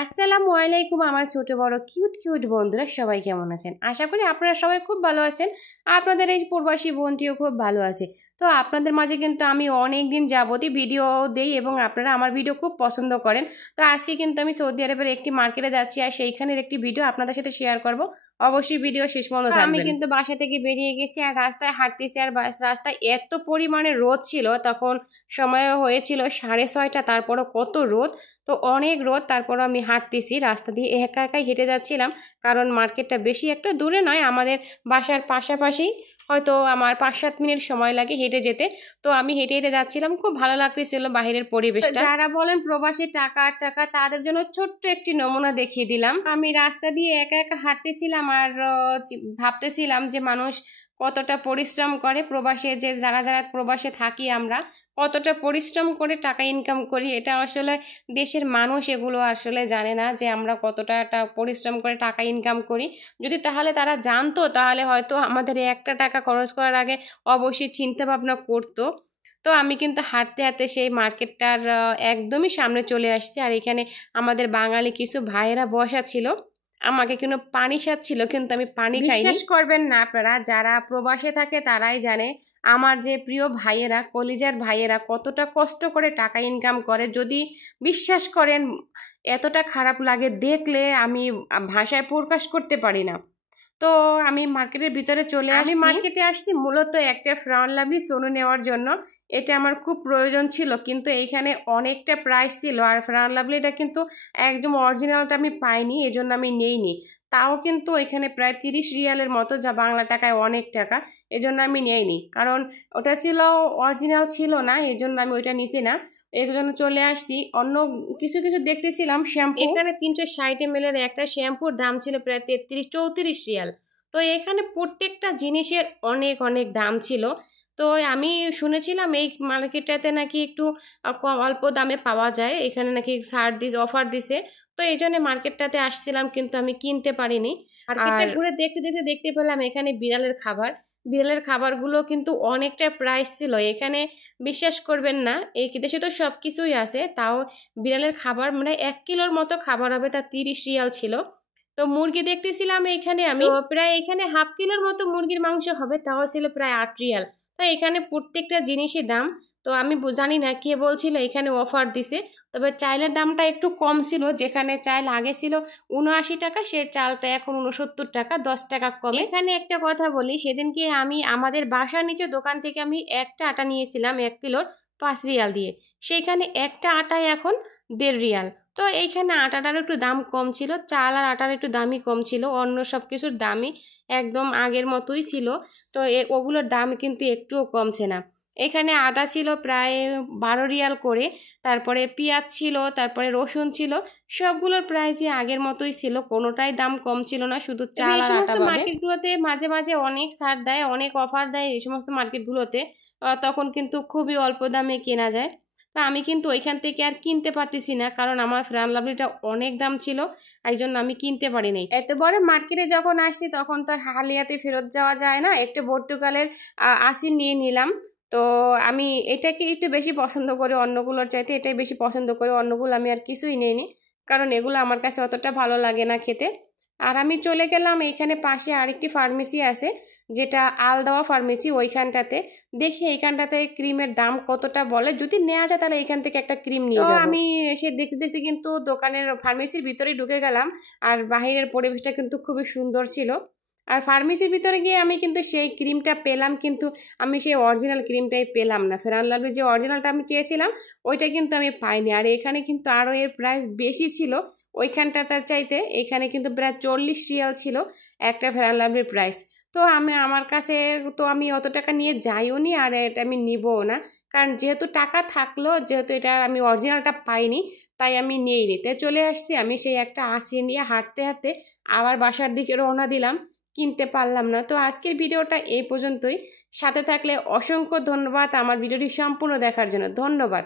আসসালামু আলাইকুম আমার ছোট বড় কিউট কিউট বন্ধুরা, সবাই কেমন আছেন? আশা করি আপনারা সবাই খুব ভালো আছেন। আপনাদের এই প্রবাসী বোনটিও খুব ভালো আছে। তো আপনাদের মাঝে কিন্তু আমি অনেক দিন যাবতই ভিডিও দেই এবং আপনারা আমার ভিডিও খুব পছন্দ করেন। তো আজকে কিন্তু আমি সৌদি আরবের একটি মার্কেটে যাচ্ছি আর সেইখানের একটি ভিডিও আপনাদের সাথে শেয়ার করব। অবশ্যই ভিডিও শেষ পর্যন্ত থাকবেন। আমি কিন্তু বাসা থেকে বেরিয়ে গেছি আর রাস্তায় হাঁটতেছি আর রাস্তায় এত পরিমাণে রোদ ছিল, তখন সময় হয়েছিল 6:30, তারপরও কত রোদ। তো অনেক রোদ, তারপর আমি হাঁটতেছি রাস্তা দিয়ে, একা একাই হেঁটে যাচ্ছিলাম, কারণ মার্কেটটা বেশি একটা দূরে নয়, আমাদের বাসার পাশাপাশি, হয়তো আমার 5-7 মিনিট সময় লাগে হেঁটে যেতে। তো আমি হেঁটে হেঁটে যাচ্ছিলাম, খুব ভালো লাগতেছিল বাইরের পরিবেশটা। যারা বলেন প্রবাসী টাকা টাকা, তাদের জন্য ছোট্ট একটি নমুনা দেখিয়ে দিলাম। আমি রাস্তা দিয়ে একা একা হাঁটতেছিলাম আর ভাবতেছিলাম যে মানুষ কতটা পরিশ্রম করে, প্রবাসে যে যারা যারা প্রবাসে থাকি আমরা কতটা পরিশ্রম করে টাকা ইনকাম করি, এটা আসলে দেশের মানুষ এগুলো আসলে জানে না যে আমরা কতটা পরিশ্রম করে টাকা ইনকাম করি। যদি তাহলে তারা জানতো, তাহলে হয়তো আমাদের একটা টাকা খরচ করার আগে অবশ্যই চিন্তা ভাবনা করতো। তো আমি কিন্তু হাঁটতে হাঁটতে সেই মার্কেটটার একদমই সামনে চলে আসছি, আর এখানে আমাদের বাঙালি কিছু ভাইয়েরা বসা ছিল, আমাকে কিন্তু পানি সাজছিল, কিন্তু আমি পানি খাইনি। বিশ্বাস করবেন না আপনারা, যারা প্রবাসে থাকে তারাই জানে আমার যে প্রিয় ভাইয়েরা, কলিজার ভাইয়েরা কতটা কষ্ট করে টাকা ইনকাম করে। যদি বিশ্বাস করেন, এতটা খারাপ লাগে দেখলে, আমি ভাষায় প্রকাশ করতে পারি না। তো আমি মার্কেটের ভিতরে চলে আসছি। আমি মার্কেটে আসছি মূলত একটা ফেয়ার অ্যান্ড লাভলি সোনু নেওয়ার জন্য। এটা আমার খুব প্রয়োজন ছিল, কিন্তু এইখানে অনেকটা প্রাইস ছিল, আর ফেয়ার অ্যান্ড লাভলিটা কিন্তু একদম অরিজিনালটা আমি পাইনি, এজন্য আমি নেইনি। তাও কিন্তু এখানে প্রায় 30 রিয়ালের মতো, যা বাংলা টাকায় অনেক টাকা, এজন্য আমি নেইনি, কারণ ওটা ছিল অরিজিনাল ছিল না, এজন্য আমি ওইটা নিছি না, এর জন্য চলে আসছি। অন্য কিছু কিছু দেখতেছিলাম শ্যাম্পু, এখানে 360 ml এর একটা শ্যাম্পুর দাম ছিল প্রায় 33-34 রিয়াল। তো এখানে প্রত্যেকটা জিনিসের অনেক অনেক দাম ছিল। তো আমি শুনেছিলাম এই মার্কেটটাতে নাকি একটু কম অল্প দামে পাওয়া যায়, এখানে নাকি ছাড় দিছে, অফার দিছে। তো এই জন্য মার্কেটটাতে আসছিলাম, কিন্তু আমি কিনতে পারিনি। মার্কেটটা ঘুরে দেখতে দেখতে দেখতে পেলাম এখানে বিড়ালের খাবার। বিড়ালের খাবারগুলো কিন্তু অনেকটা প্রাইস ছিল এখানে। বিশ্বাস করবেন না, এই দেশে তো সব কিছুই আছে, তাও বিড়ালের খাবার মানে 1 কিলোর মতো খাবার হবে, তা 30 রিয়াল ছিল। তো মুরগি দেখতেছিলাম এখানে আমি, প্রায় এখানে হাফ কিলোর মতো মুরগির মাংস হবে, তাও ছিল প্রায় 8 রিয়াল। তো এখানে প্রত্যেকটা জিনিসের দাম। তো আমি জানি না কে বলছিল এখানে অফার দিছে, তবে চাইলের দামটা একটু কম ছিল, যেখানে চাল আগে ছিল 79 টাকা, সে চালটা এখন 69 টাকা, 10 টাকা কম। এখানে একটা কথা বলি, সেদিনকে আমি আমাদের বাসার নিচে দোকান থেকে আমি একটা আটা নিয়েছিলাম 1 কিলোর 5 রিয়াল দিয়ে, সেইখানে একটা আটায় এখন 1.5 রিয়াল। তো এইখানে আটাটার একটু দাম কম ছিল, চাল আর আটার একটু দামই কম ছিল, অন্য সব কিছুর দামই একদম আগের মতোই ছিল। তো ওগুলোর দাম কিন্তু একটুও কমছে না। এখানে আদা ছিল প্রায় 12 রিয়াল করে, তারপরে পেঁয়াজ ছিল, তারপরে রসুন ছিল, সবগুলোর প্রাইসই আগের মতোই ছিল, কোনোটাই দাম কম ছিল না, শুধু চাল আর আটা বাদে। মার্কেটগুলোতে মাঝে মাঝে অনেক ছাড় দেয়, অনেক অফার দেয় এই সমস্ত মার্কেটগুলোতে, তখন কিন্তু খুবই অল্প দামে কেনা যায়। তা আমি কিন্তু ওইখান থেকে আর কিনতে পারতেছি না, কারণ আমার ফেয়ার অ্যান্ড লাভলিটা অনেক দাম ছিল, এই জন্য আমি কিনতে পারিনি। এত বড় মার্কেটে যখন আসছি তখন তো হালিয়াতে ফেরত যাওয়া যায় না, একটু পর্তুগালের আসিল নিয়ে নিলাম। তো আমি এটাকে একটু বেশি পছন্দ করি, অন্যগুলোর চাইতে এটাই বেশি পছন্দ করি, অন্যগুলো আমি আর কিছুই নিইনি, কারণ এগুলো আমার কাছে অতটা ভালো লাগে না খেতে। আর আমি চলে গেলাম এইখানে পাশে আরেকটি ফার্মেসি আছে, যেটা আলদাওয়া ফার্মেসি, ওইখানটাতে দেখি এইখানটাতে ক্রিমের দাম কতটা বলে, যদি নেওয়া যায় তাহলে এইখান থেকে একটা ক্রিম নিয়ে যাবো। আমি এসে দেখতে দেখতে কিন্তু দোকানের ফার্মেসির ভিতরেই ঢুকে গেলাম, আর বাহিরের পরিবেশটা কিন্তু খুবই সুন্দর ছিল। আর ফার্মেসির ভিতরে গিয়ে আমি কিন্তু সেই ক্রিমটা পেলাম, কিন্তু আমি সেই অরিজিনাল ক্রিমটাই পেলাম না, ফেয়ার অ্যান্ড লাভলি যে অরিজিনালটা আমি চেয়েছিলাম ওইটা কিন্তু আমি পাইনি। আর এখানে কিন্তু আরও এর প্রাইস বেশি ছিল ওইখানটাতে চাইতে, এখানে কিন্তু প্রায় 40 রিয়াল ছিল একটা ফেয়ার অ্যান্ড লাভলির প্রাইস। তো আমার কাছে তো আমি অত টাকা নিয়ে যাইও নি, আর এটা আমি নিবও না, কারণ যেহেতু টাকা থাকলো, যেহেতু এটা আমি অরিজিনালটা পাইনি, তাই আমি নিয়েই নিতে চলে আসছি। আমি সেই একটা আঁচড়ে নিয়ে হাঁটতে হাঁটতে আবার বাসার দিকে রওনা দিলাম, কিনতে পারলাম না। তো আজকের ভিডিওটা এই পর্যন্তই, সাথে থাকলে অসংখ্য ধন্যবাদ আমার ভিডিওটি সম্পূর্ণ দেখার জন্য, ধন্যবাদ।